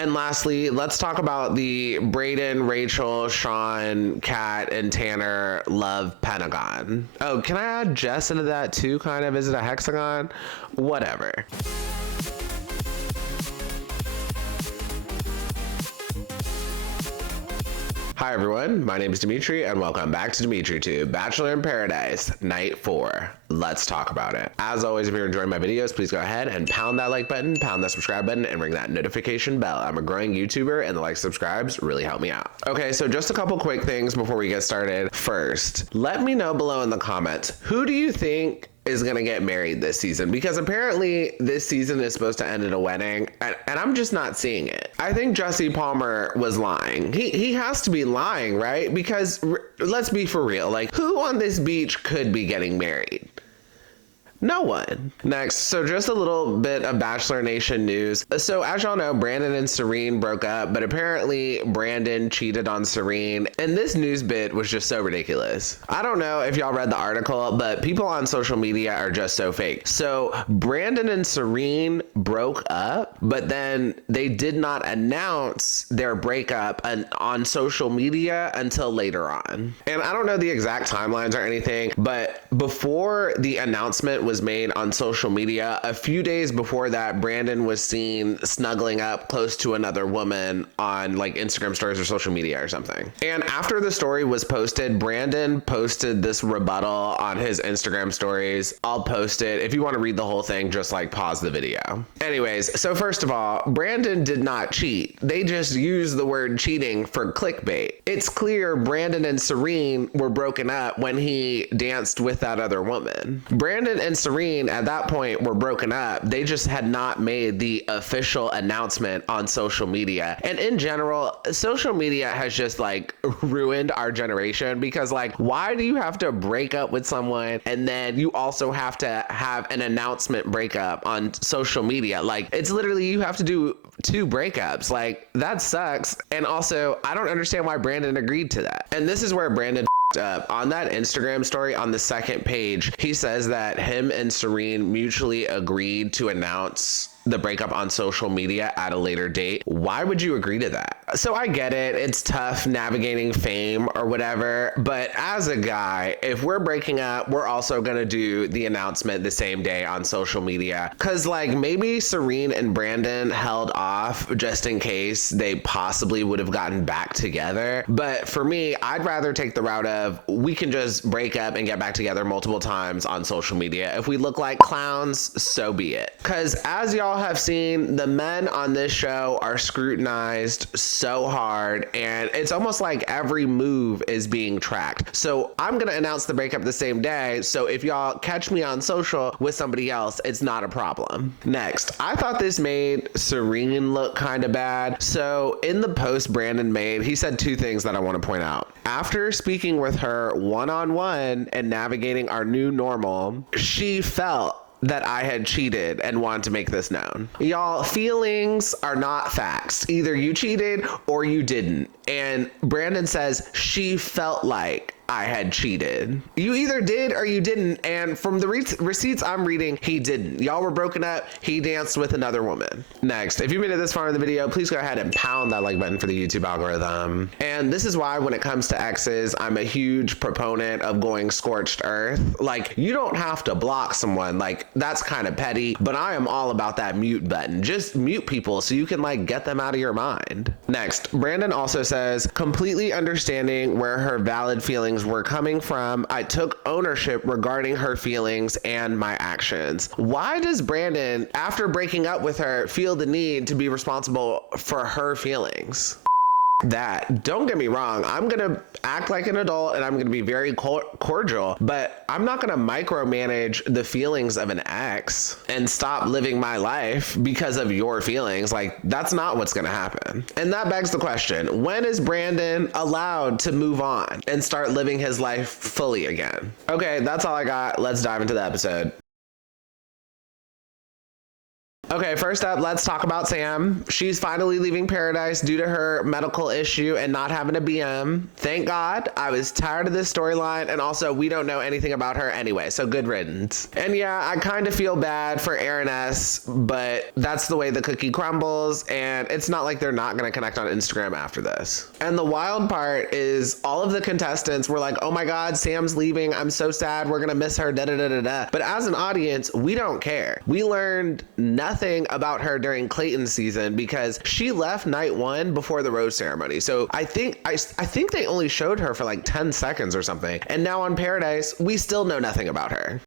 And lastly, let's talk about the Brayden, Rachel, Sean, Kat, and Tanner love pentagon. Oh, can I add Jess into that too, kind of? Is it a hexagon? Whatever. Hi everyone, my name is Dimitri and welcome back to DimitriTube, Bachelor in Paradise, Night 4. Let's talk about it. As always, if you're enjoying my videos, please go ahead and pound that like button, pound that subscribe button, and ring that notification bell. I'm a growing YouTuber and the like subscribes really help me out. Okay, so just a couple quick things before we get started. First, let me know below in the comments, who do you think is gonna get married this season? Because apparently this season is supposed to end in a wedding and I'm just not seeing it. I think Jesse Palmer was lying. He has to be lying, right? Because let's be for real, like who on this beach could be getting married? No one. Next, so just a little bit of Bachelor Nation news. So as y'all know, Brandon and Serene broke up, but apparently Brandon cheated on Serene, and this news bit was just so ridiculous. I don't know if y'all read the article, but people on social media are just so fake. So Brandon and Serene broke up, but then they did not announce their breakup on social media until later on. And I don't know the exact timelines or anything, but before the announcement was made on social media, a few days before that, Brandon was seen snuggling up close to another woman on like Instagram stories or social media or something. And after the story was posted, Brandon posted this rebuttal on his Instagram stories. I'll post it. If you want to read the whole thing, just like pause the video. Anyways, so first of all, Brandon did not cheat. They just used the word cheating for clickbait. It's clear Brandon and Serene were broken up when he danced with that other woman. Brandon and Serene at that point were broken up. They just had not made the official announcement on social media. And in general, social media has just like ruined our generation, because like, why do you have to break up with someone and then you also have to have an announcement breakup on social media? Like, it's literally, you have to do 2 breakups. Like, that sucks. And also, I don't understand why Brandon agreed to that. And this is where Brandon up. On that Instagram story on the second page, he says that him and Serene mutually agreed to announce the breakup on social media at a later date. Why would you agree to that? So I get it, it's tough navigating fame or whatever, but as a guy, if we're breaking up, we're also gonna do the announcement the same day on social media. Cause like maybe Serene and Brandon held off just in case they possibly would have gotten back together. But for me, I'd rather take the route of we can just break up and get back together multiple times on social media. If we look like clowns, so be it. Cause as y'all have seen, the men on this show are scrutinized so hard, and it's almost like every move is being tracked. So I'm gonna announce the breakup the same day, so if y'all catch me on social with somebody else, it's not a problem. Next, I thought this made Serene look kind of bad. So in the post Brandon made, he said 2 things that I want to point out. After speaking with her one-on-one and navigating our new normal, she felt that I had cheated and wanted to make this known. Y'all, feelings are not facts. Either you cheated or you didn't. And Brandon says she felt like I had cheated. You either did or you didn't, and from the receipts I'm reading, he didn't. Y'all were broken up, he danced with another woman. Next, if you made it this far in the video, please go ahead and pound that like button for the YouTube algorithm. And this is why when it comes to exes, I'm a huge proponent of going scorched earth. Like, you don't have to block someone, like that's kind of petty, but I am all about that mute button. Just mute people so you can like get them out of your mind. Next, Brandon also says, completely understanding where her valid feelings were coming from, I took ownership regarding her feelings and my actions. Why does Brandon, after breaking up with her, feel the need to be responsible for her feelings? That, don't get me wrong, I'm gonna act like an adult and I'm gonna be very cordial, but I'm not gonna micromanage the feelings of an ex and stop living my life because of your feelings. Like, that's not what's gonna happen. And that begs the question, when is Brandon allowed to move on and start living his life fully again? Okay, that's all I got. Let's dive into the episode. Okay, first up, let's talk about Sam. She's finally leaving Paradise due to her medical issue and not having a BM. Thank God. I was tired of this storyline, and also we don't know anything about her anyway, so good riddance. And yeah, I kind of feel bad for Aaron S, but that's the way the cookie crumbles, and it's not like they're not gonna connect on Instagram after this. And the wild part is all of the contestants were like, oh my God, Sam's leaving. I'm so sad. We're gonna miss her, da da da da da. But as an audience, we don't care. We learned nothing about her during Clayton's season because she left night one before the rose ceremony. So I think they only showed her for like 10 seconds or something. And now on Paradise, we still know nothing about her.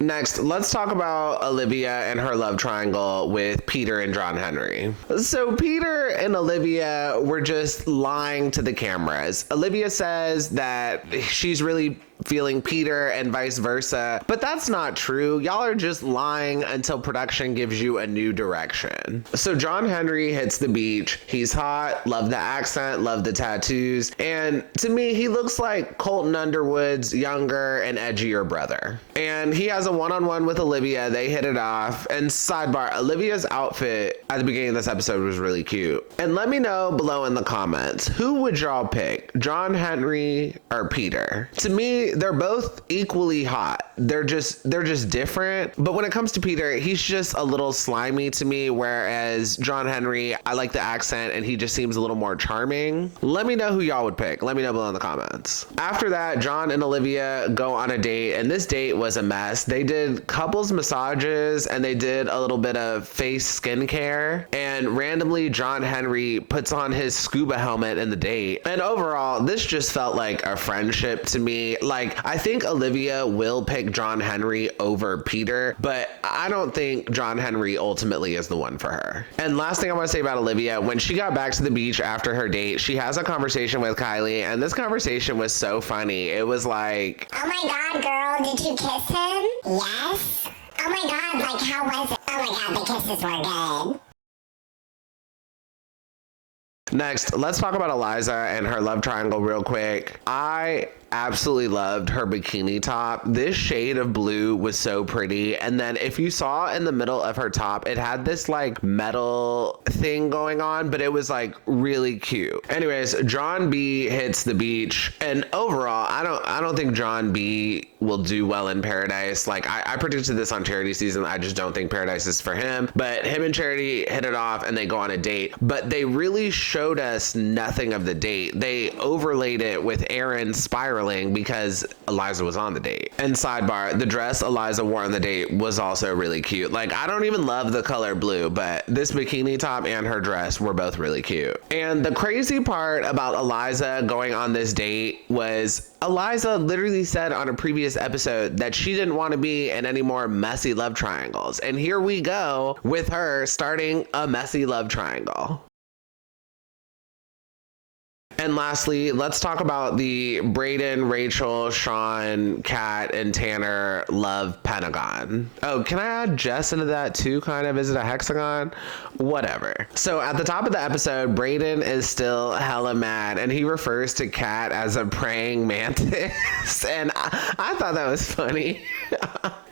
Next, let's talk about Olivia and her love triangle with Peter and John Henry. So Peter and Olivia were just lying to the cameras. Olivia says that she's really feeling Peter and vice versa, but that's not true. Y'all are just lying until production gives you a new direction. So John Henry hits the beach. He's hot, love the accent, love the tattoos, and to me, he looks like Colton Underwood's younger and edgier brother. And he has a one-on-one with Olivia. They hit it off. And sidebar, Olivia's outfit at the beginning of this episode was really cute. And let me know below in the comments, who would y'all pick, John Henry or Peter? To me, they're both equally hot. They're just different. But when it comes to Peter, he's just a little slimy to me, whereas John Henry, I like the accent and he just seems a little more charming. Let me know who y'all would pick. Let me know below in the comments. After that, John and Olivia go on a date, and this date was a mess. They did couples massages and they did a little bit of face skincare, and randomly John Henry puts on his scuba helmet in the date. And overall, this just felt like a friendship to me. Like, I think Olivia will pick John Henry over Peter, but I don't think John Henry ultimately is the one for her. And last thing I want to say about Olivia, when she got back to the beach after her date, she has a conversation with Kylee, and this conversation was so funny. It was like, oh my God, girl, did you kiss him? Yes. Oh my God, like how was it? Oh my God, the kisses were good. next, let's talk about Eliza and her love triangle real quick. I absolutely loved her bikini top. This shade of blue was so pretty, and then if you saw in the middle of her top, it had this like metal thing going on, but it was like really cute. Anyways, John B hits the beach, and overall I don't think John B will do well in Paradise. Like I predicted this on Charity season. I just don't think Paradise is for him, but him and Charity hit it off and they go on a date, but they really showed us nothing of the date. They overlaid it with Aaron spiraling because Eliza was on the date. And sidebar, the dress Eliza wore on the date was also really cute. Like, I don't even love the color blue, but this bikini top and her dress were both really cute. And the crazy part about Eliza going on this date was Eliza literally said on a previous episode that she didn't want to be in any more messy love triangles. And here we go with her starting a messy love triangle. And lastly, let's talk about the Brayden, Rachel, Sean, Kat, and Tanner love pentagon. Oh, can I add Jess into that too, kind of? Is it a hexagon? Whatever. So at the top of the episode, Brayden is still hella mad, and he refers to Kat as a praying mantis. And I thought that was funny.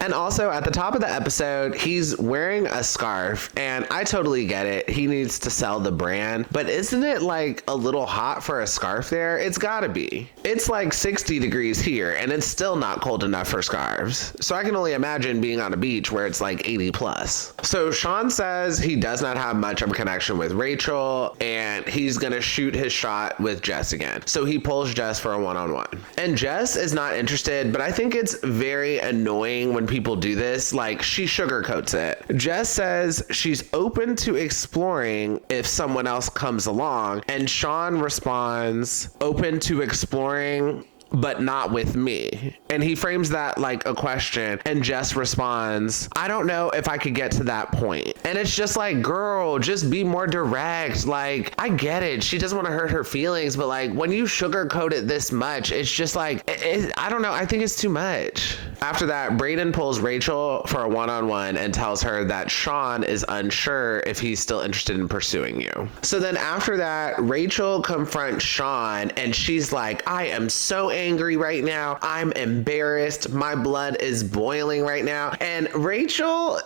And also at the top of the episode, he's wearing a scarf, and I totally get it. He needs to sell the brand, but isn't it like a little hot for a scarf there? It's gotta be. It's like 60 degrees here, and it's still not cold enough for scarves. So I can only imagine being on a beach where it's like 80 plus. So Sean says he does not have much of a connection with Rachel, and he's gonna shoot his shot with Jess again. So he pulls Jess for a one-on-one. And Jess is not interested, but I think it's very annoying when people do this. Like, she sugarcoats it. Jess says she's open to exploring if someone else comes along, and Sean responds, open to exploring but not with me. And he frames that like a question, and Jess responds, I don't know if I could get to that point. And it's just like, girl, just be more direct. Like, I get it, she doesn't want to hurt her feelings, but like when you sugarcoat it this much, it's just like, I don't know, I think it's too much. After that, Brayden pulls Rachel for a one-on-one and tells her that Sean is unsure if he's still interested in pursuing you. So then after that, Rachel confronts Sean and she's like, I am so angry right now. I'm embarrassed. My blood is boiling right now. And Rachel,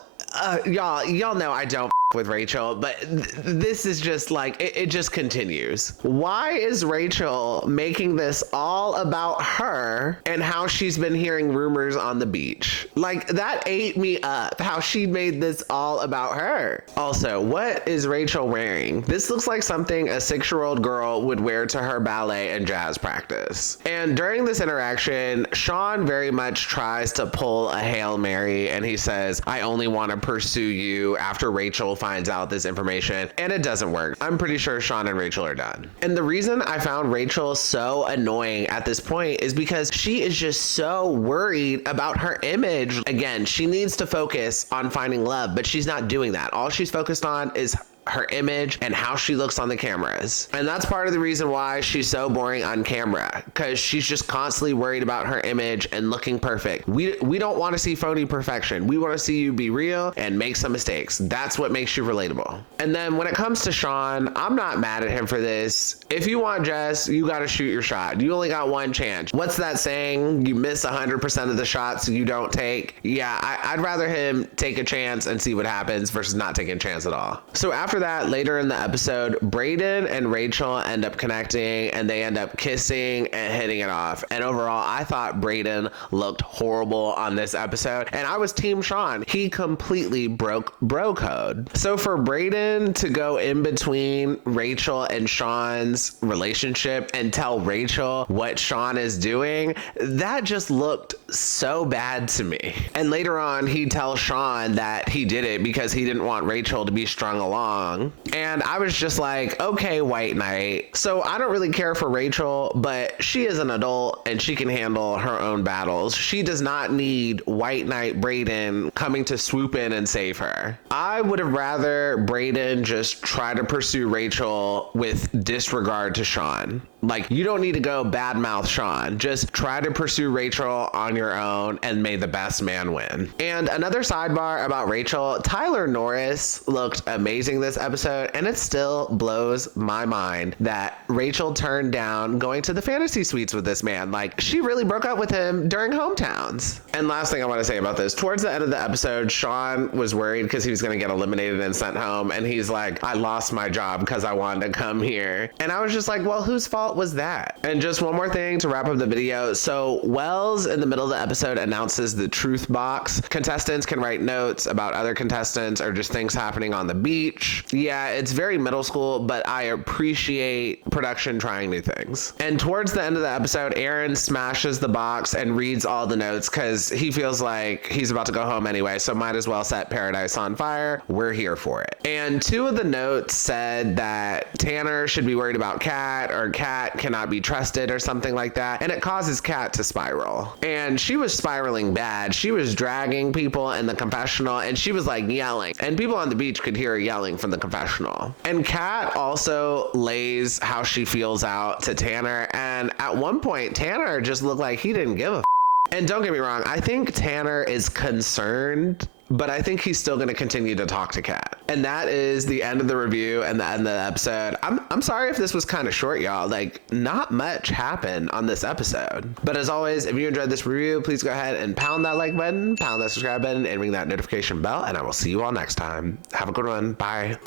y'all know I don't with Rachel, but this is just like, it just continues. Why is Rachel making this all about her and how she's been hearing rumors on the beach? Like, that ate me up, how she made this all about her. Also, what is Rachel wearing? This looks like something a 6-year-old girl would wear to her ballet and jazz practice. And during this interaction, Sean very much tries to pull a Hail Mary and he says, I only want to pursue you after Rachel finds out this information, and it doesn't work. I'm pretty sure Sean and Rachel are done. And the reason I found Rachel so annoying at this point is because she is just so worried about her image. Again, she needs to focus on finding love, but she's not doing that. All she's focused on is her image and how she looks on the cameras. And that's part of the reason why she's so boring on camera, because she's just constantly worried about her image and looking perfect. We don't want to see phony perfection. We want to see you be real and make some mistakes. That's what makes you relatable. And then when it comes to Sean, I'm not mad at him for this. If you want Jess, you got to shoot your shot. You only got one chance. What's that saying? You miss 100% of the shots you don't take. Yeah, I'd rather him take a chance and see what happens versus not taking a chance at all. So after that, later in the episode, Brayden and Rachel end up connecting and they end up kissing and hitting it off. And overall, I thought Brayden looked horrible on this episode, and I was team Sean. He completely broke bro code. So for Brayden to go in between Rachel and Sean's relationship and tell Rachel what Sean is doing, that just looked so bad to me. And later on, he tells Sean that he did it because he didn't want Rachel to be strung along. And I was just like, okay, white knight. So I don't really care for Rachel, but she is an adult and she can handle her own battles. She does not need white knight Brayden coming to swoop in and save her. I would have rather Brayden just try to pursue Rachel with disregard to Sean. Like, you don't need to go badmouth Sean. Just try to pursue Rachel on your own and may the best man win. And another sidebar about Rachel, Tyler Norris looked amazing this episode, and it still blows my mind that Rachel turned down going to the fantasy suites with this man. Like, she really broke up with him during hometowns. And last thing I want to say about this, towards the end of the episode, Sean was worried because he was going to get eliminated and sent home, and he's like, I lost my job because I wanted to come here. And I was just like, well, whose fault was that? And just one more thing to wrap up the video. So Wells in the middle of the episode announces the truth box. Contestants can write notes about other contestants or just things happening on the beach. Yeah, it's very middle school, but I appreciate production trying new things. And towards the end of the episode, Aaron smashes the box and reads all the notes because he feels like he's about to go home anyway, so might as well set paradise on fire. We're here for it. And 2 of the notes said that Tanner should be worried about Kat, or Kat cannot be trusted or something like that, and it causes Kat to spiral. And she was spiraling bad. She was dragging people in the confessional and she was like yelling, and people on the beach could hear her yelling from the confessional. And Kat also lays how she feels out to Tanner, and at one point Tanner just looked like he didn't give a and don't get me wrong, I think Tanner is concerned, but I think he's still going to continue to talk to Kat. And that is the end of the review and the end of the episode. I'm sorry if this was kind of short, y'all. Like, not much happened on this episode. But as always, if you enjoyed this review, please go ahead and pound that like button, pound that subscribe button, and ring that notification bell, and I will see you all next time. Have a good one. Bye.